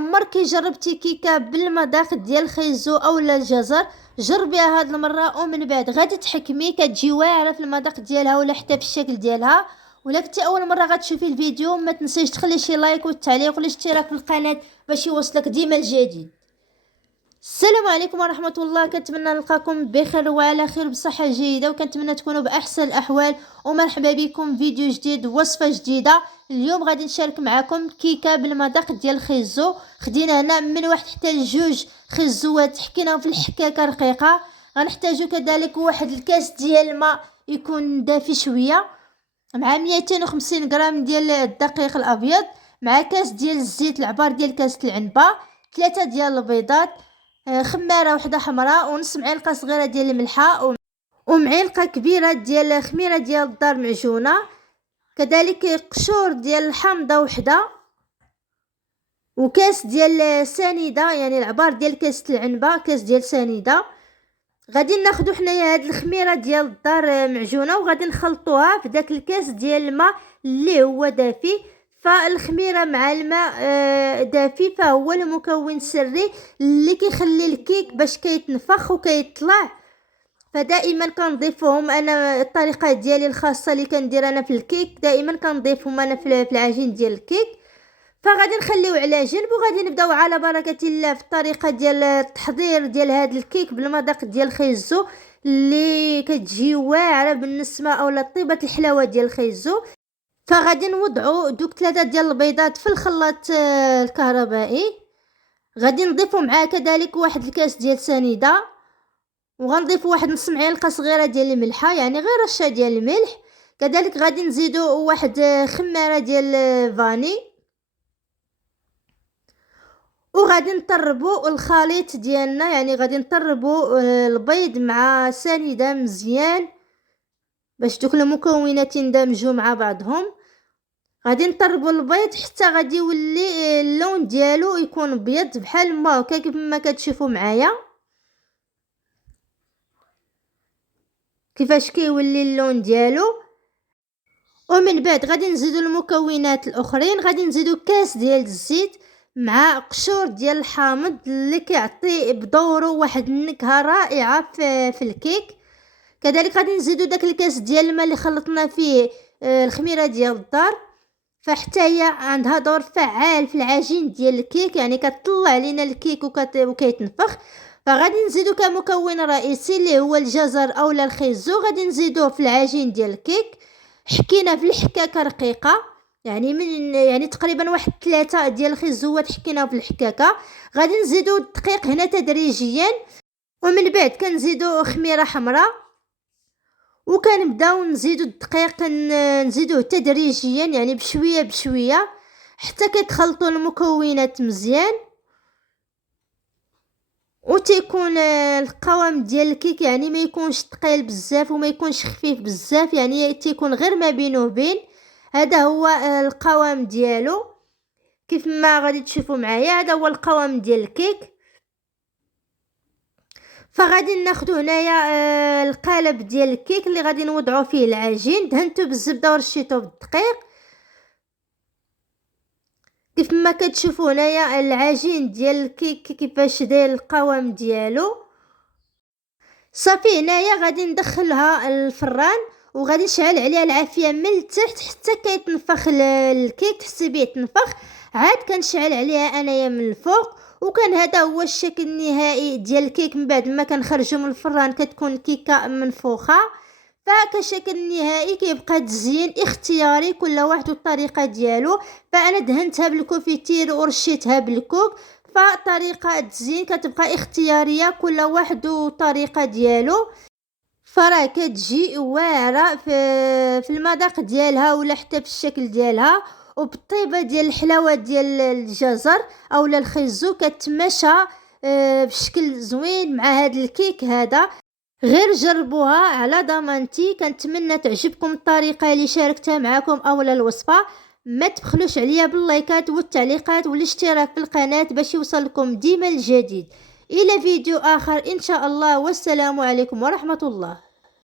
عمرك جربتي كيكه بالمذاق ديال الخيزو اولا الجزر؟ جربيها هاد المره ومن بعد غادي تحكمي كتجي واعره في المذاق ديالها ولا حتى في الشكل ديالها. ولا كنتي اول مره غتشوفي الفيديو ما تنسيش تخلي شي لايك والتعليق والاشتراك في القناه باش يوصلك ديما الجديد. السلام عليكم ورحمه الله، كنتمنى نلقاكم بخير وعلى خير بصحه جيده، وكنتمنى تكونوا باحسن الاحوال. ومرحبا بكم فيديو جديد ووصفه جديده. اليوم غادي نشارك معكم كيكه بالمذاق ديال الخيزو. خدينا هنا من واحد حتى لجوج خيزوات حكيناهم في الحكاكه رقيقه. غنحتاجو كذلك واحد الكاس ديال الماء يكون دافي شويه، مع 250 غرام ديال الدقيق الابيض، مع كاس ديال الزيت العبار ديال كاسه العنبه، 3 ديال البيضات، خماره وحده حمراء، ونص معلقه صغيره ديال الملحه، ومعلقه كبيره ديال خميره ديال الدار معجونه، كذلك قشور ديال الحامضه وحده، وكاس ديال سنيده يعني العبار ديال كاسه العنبه، كاس ديال سنيده. غادي ناخذوا حنايا هاد الخميره ديال الدار معجونه وغادي نخلطوها في داك الكاس ديال الماء اللي هو دافي. فالخميره مع الماء دافي فهو المكون السري اللي كيخلي الكيك باش كيتنفخ وكيطلع. فدائما كنضيفهم انا، الطريقه ديالي الخاصه اللي كندير انا في الكيك دائما كنضيفهم انا في العجين ديال الكيك. فغادي نخليو على جنب وغادي نبداو على بركه الله في الطريقه ديال التحضير ديال هذا الكيك بالمذاق ديال الخيزو اللي كتجي واعره بالنسمه اولا طيبه الحلاوه ديال الخيزو. فغادي نوضعوا دوك 3 ديال البيضات في الخلاط الكهربائي. غادي نضيفوا معاه كذلك واحد الكاس ديال سنيده، وغنضيفوا واحد نص معلقه صغيره ديال الملحه يعني غير رشه ديال الملح. كذلك غادي نزيدوا واحد خماره ديال فاني، وغادي نطربوا الخليط ديالنا يعني غادي نطربوا البيض مع سنيده مزيان باش دوك المكونات يندمجوا مع بعضهم. غادي نطربوا البيض حتى غادي يولي اللون ديالو يكون ابيض بحال ما هكا كيف ما كتشوفوا معايا كيفاش كيولي اللون ديالو. ومن بعد غادي نزيدوا المكونات الاخرين. غادي نزيدوا كاس ديال الزيت مع قشور ديال الحامض اللي كيعطي بدوره واحد النكهه رائعه في الكيك. كذلك غادي نزيدوا داك الكاس ديال الماء اللي خلطنا فيه الخميره ديال الدار، فحتى هي عندها دور فعال في العجين ديال الكيك يعني كتطلع لينا الكيك وكيتنفخ. فغادي نزيدو كمكون رئيسي اللي هو الجزر اولا الخيزو، غادي نزيدوه في العجين ديال الكيك. حكينا في الحكاكه رقيقه يعني من تقريبا واحد 3 ديال الخيزوات حكيناهم في الحكاكه. غادي نزيدو الدقيق هنا تدريجيا، ومن بعد كنزيدو خميره حمراء، وكنبداو نزيدو الدقيق نزيدوه تدريجيا يعني بشويه بشويه حتى كيتخلطوا المكونات مزيان، وتيكون القوام ديال الكيك يعني ما يكونش ثقيل بزاف وما يكونش خفيف بزاف، يعني تيكون غير ما بين وبين. هذا هو القوام ديالو كيف ما غادي تشوفوا معايا، هذا هو القوام ديال الكيك. فغادي ناخذ هنايا القالب ديال الكيك اللي غادي نوضعوا فيه العجين، دهنته بالزبده ورشيته بالدقيق كيف ما كتشوفوا هنايا العجين ديال الكيك كيفاش داير القوام ديالو. صافي هنايا غادي ندخلها الفران وغادي نشعل عليها العافيه من التحت حتى كيتنفخ الكيك، تحسي به يتنفخ عاد كنشعل عليها انايا من الفوق. وكان هذا هو الشكل النهائي ديال الكيك. من بعد ما كنخرجوا من الفران كتكون الكيكه منفوخه. فكشكل نهائي كيبقى تزيين اختياري كل واحد والطريقه ديالو. فانا دهنتها بالكوفيتير ورشيتها بالكوك، فطريقه تزيين كتبقى اختياريه كل واحد والطريقه ديالو. فراه كتجي واعره في المذاق ديالها ولا حتى في الشكل ديالها، وبالطيبه ديال الحلاوه ديال الجزر اولا الخيزو كتمشى بشكل زوين مع هذا الكيك هذا. غير جربوها على ضمانتي. كنتمنى تعجبكم الطريقه اللي شاركتها معكم اولا الوصفه. ما تبخلوش عليا باللايكات والتعليقات والاشتراك في القناه باش يوصلكم ديما الجديد. الى فيديو اخر ان شاء الله، والسلام عليكم ورحمه الله.